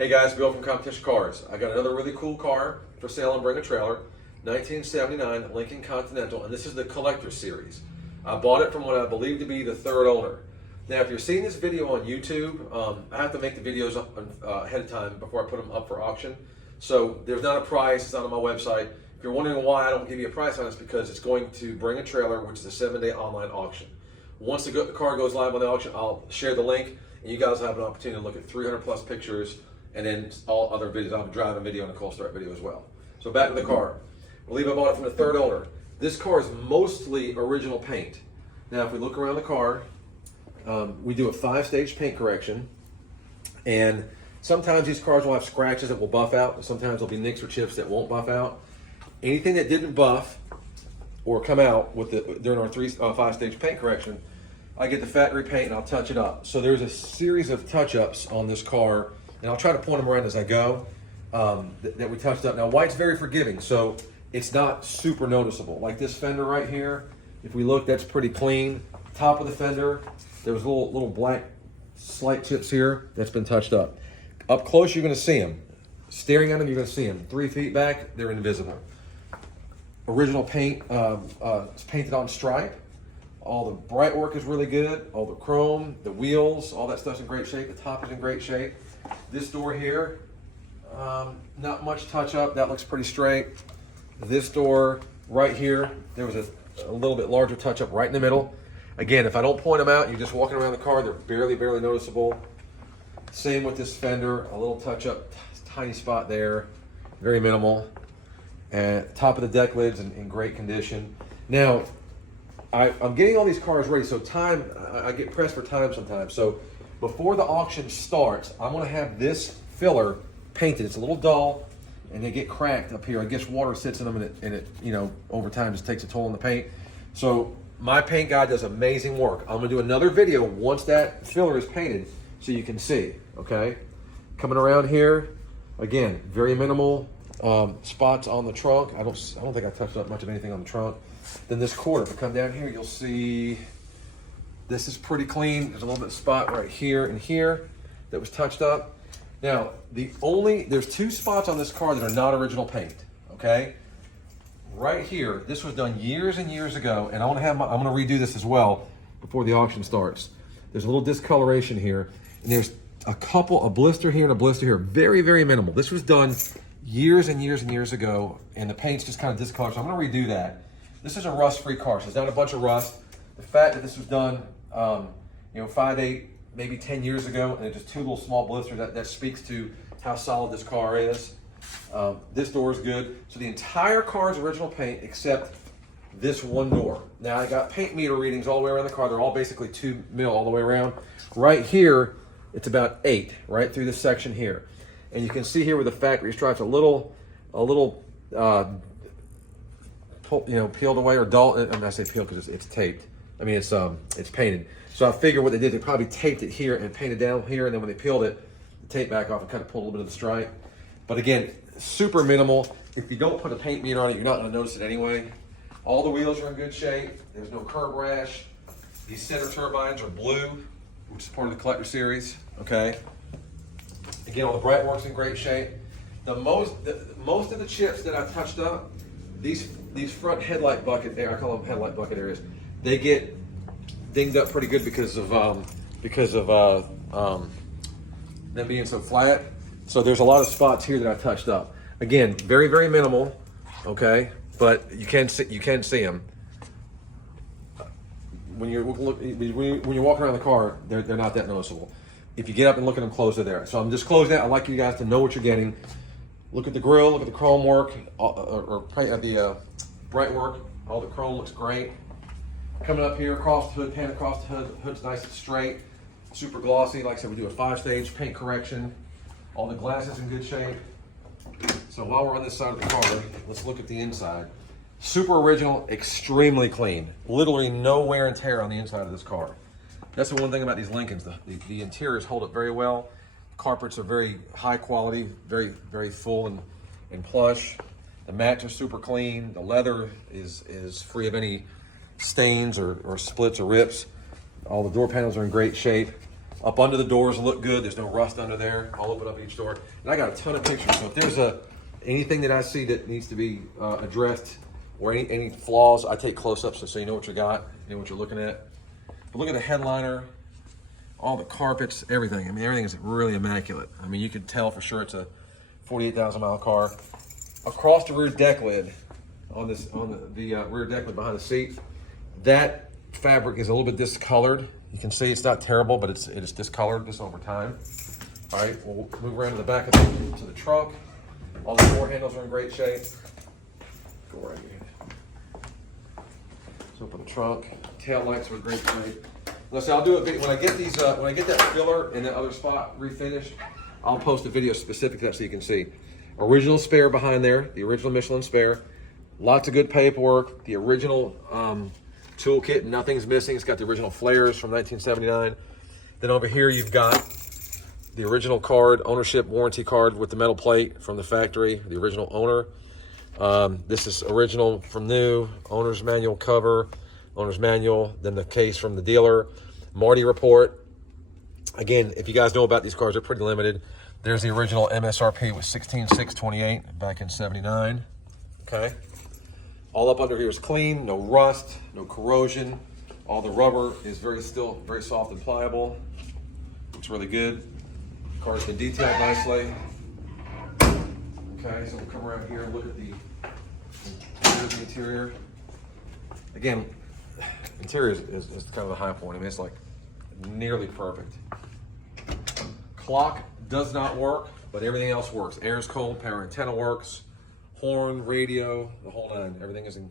Hey guys, Bill from Competition Cars. I got another really cool car for sale on Bring a Trailer, 1979 Lincoln Continental, and this is the Collector Series. I bought it from what I believe to be the third owner. Now, if you're seeing this video on YouTube, I have to make the videos up ahead of time before I put them up for auction. So there's not a price, it's not on my website. If you're wondering why I don't give you a price on this, because it's going to Bring a Trailer, which is a 7-day online auction. Once the car goes live on the auction, I'll share the link, and you guys will have an opportunity to look at 300 plus pictures, and then all other videos. I'll have a driving video and a cold start video as well. So back to the car. I believe I bought it from the third owner. This car is mostly original paint. Now, if we look around the car, we do a 5-stage paint correction, and sometimes these cars will have scratches that will buff out, and sometimes there'll be nicks or chips that won't buff out. Anything that didn't buff or come out during our 5-stage paint correction, I get the factory paint and I'll touch it up. So there's a series of touch-ups on this car, and I'll try to point them around as I go, that we touched up. Now, white's very forgiving, so it's not super noticeable. Like this fender right here, if we look, that's pretty clean. Top of the fender, there was little black slight chips here that's been touched up. Up close, you're gonna see them. Staring at them, you're gonna see them. 3 feet back, they're invisible. Original paint, it's painted on stripe. All the bright work is really good. All the chrome, the wheels, all that stuff's in great shape. The top is in great shape. This door here, not much touch up. That looks pretty straight. This door right here, there was a little bit larger touch up right in the middle. Again, if I don't point them out, you're just walking around the car, they're barely noticeable. Same with this fender, a little touch up, tiny spot there, very minimal. And top of the deck lid's in great condition. Now, I'm getting all these cars ready, so I get pressed for time sometimes. So before the auction starts, I'm gonna have this filler painted. It's a little dull, and they get cracked up here. I guess water sits in them, and it over time just takes a toll on the paint. So my paint guy does amazing work. I'm gonna do another video once that filler is painted, so you can see. Okay, coming around here, again, very minimal spots on the trunk. I don't think I touched up much of anything on the trunk. Then this quarter, if I come down here, you'll see this is pretty clean. There's a little bit of spot right here and here that was touched up. Now, there's 2 spots on this car that are not original paint, okay? Right here, this was done years and years ago, and I'm gonna redo this as well before the auction starts. There's a little discoloration here, and there's a blister here and a blister here, very, very minimal. This was done years and years and years ago, and the paint's just kind of discolored, so I'm gonna redo that. This is a rust-free car, so there's not a bunch of rust. The fact that this was done, 5, 8, maybe 10 years ago, and just 2 little small blisters, that speaks to how solid this car is. This door is good. So the entire car is original paint except this one door. Now, I got paint meter readings all the way around the car. They're all basically 2 mil all the way around. Right here, it's about 8, right through this section here. And you can see here where the factory stripes a little peeled away or dull. I mean, I say peeled because it's taped. I mean, it's painted. So I figure what they did, they probably taped it here and painted down here, and then when they peeled it, the tape back off and kind of pulled a little bit of the stripe. But again, super minimal. If you don't put a paint meter on it, you're not going to notice it anyway. All the wheels are in good shape. There's no curb rash. These center turbines are blue, which is part of the Collector Series. Okay. Again, all the bright work's in great shape. Most of the chips that I touched up, these front headlight bucket there, I call them headlight bucket areas, they get dinged up pretty good because of them being so flat. So there's a lot of spots here that I touched up. Again, very, very minimal, okay, but you can see them. When you're walking around the car, they're not that noticeable. If you get up and look at them close, they're there. So I'm just closing that. I'd like you guys to know what you're getting. Look at the grill, look at the chrome work, or the bright work. All the chrome looks great. Coming up here, across the hood, pan across the hood. Hood's nice and straight, super glossy. Like I said, we do a 5-stage paint correction. All the glass is in good shape. So while we're on this side of the car, let's look at the inside. Super original, extremely clean. Literally no wear and tear on the inside of this car. That's the one thing about these Lincolns. The interiors hold up very well. Carpets are very high quality, very, very full and plush. The mats are super clean. The leather is free of any stains or splits or rips. All the door panels are in great shape. Up under the doors look good. There's no rust under there. I'll open up each door. And I got a ton of pictures. So if there's anything that I see that needs to be addressed or any flaws, I take close-ups so you know what you got, you know what you're looking at. But look at the headliner, all the carpets, everything. I mean, everything is really immaculate. I mean, you can tell for sure it's a 48,000 mile car. Across the rear deck lid, on the rear deck lid behind the seat, that fabric is a little bit discolored. You can see it's not terrible, but it is discolored this over time. All right, we'll move around to the back of the trunk. All the door handles are in great shape. Go right here. Let's open the trunk. Tail lights are in great shape. Listen, I'll do a video when I get these. When I get that filler in the other spot refinished, I'll post a video specific to that so you can see. Original spare behind there, the original Michelin spare. Lots of good paperwork. The original toolkit, nothing's missing. It's got the original flares from 1979. Then over here you've got the original card, ownership warranty card with the metal plate from the factory, the original owner. This is original from new, owner's manual cover, owner's manual, then the case from the dealer, Marty report. Again, if you guys know about these cars, they're pretty limited. There's the original MSRP with 16,628 back in 79, okay? All up under here is clean, no rust, no corrosion. All the rubber is still very soft and pliable. Looks really good. Car's been detailed nicely. Okay, so we'll come around here and look at the interior. Again, interior is kind of the high point. I mean, it's like nearly perfect. Clock does not work, but everything else works. Air is cold, power antenna works. Horn, radio, the whole nine. Everything is in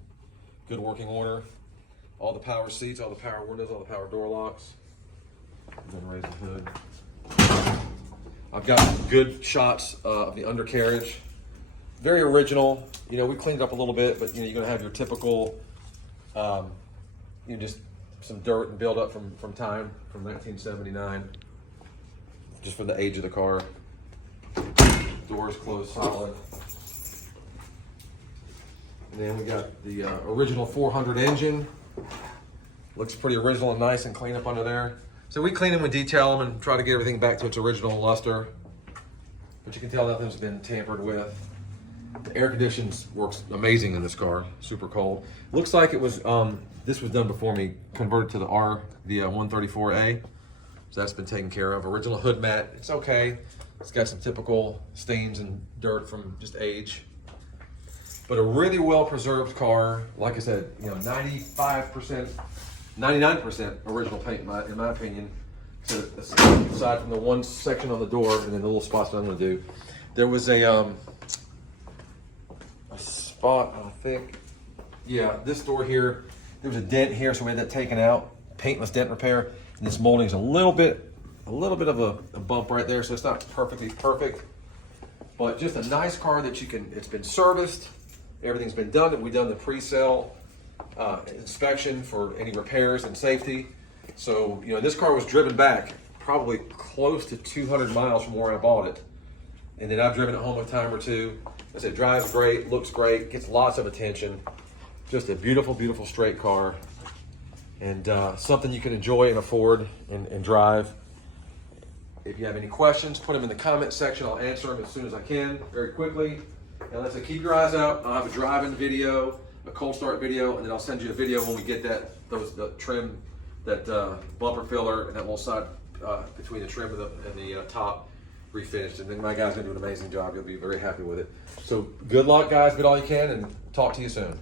good working order. All the power seats, all the power windows, all the power door locks. I'm gonna raise the hood. I've got good shots of the undercarriage. Very original. You know, we cleaned up a little bit, but you know, you're gonna have your typical, just some dirt and buildup from time, from 1979. Just from the age of the car. Doors closed solid. And then we got the original 400 engine. Looks pretty original and nice and clean up under there. So we clean them and detail them and try to get everything back to its original luster. But you can tell nothing's been tampered with. The air conditions works amazing in this car, super cold. Looks like it was, this was done before me, converted to the 134A. So that's been taken care of. Original hood mat, it's okay. It's got some typical stains and dirt from just age. But a really well-preserved car. Like I said, you know, 95%, 99% original paint in my opinion. So aside from the one section on the door and then the little spots that I'm gonna do. There was a spot, I think, yeah, this door here, there was a dent here, so we had that taken out. Paintless dent repair. And this molding is a little bit of a bump right there, so it's not perfectly perfect. But just a nice car that you can, it's been serviced. Everything's been done. We've done the pre-sale inspection for any repairs and safety. So, you know, this car was driven back probably close to 200 miles from where I bought it. And then I've driven it home a time or two. I said, drives great, looks great, gets lots of attention. Just a beautiful, beautiful straight car. And something you can enjoy and afford and drive. If you have any questions, put them in the comment section. I'll answer them as soon as I can, very quickly. And let's keep your eyes out. I'll have a driving video, a cold start video, and then I'll send you a video when we get the trim, that bumper filler, and that little side between the trim and the top refinished. And then my guy's gonna do an amazing job. You'll be very happy with it. So good luck, guys. Get all you can, and talk to you soon.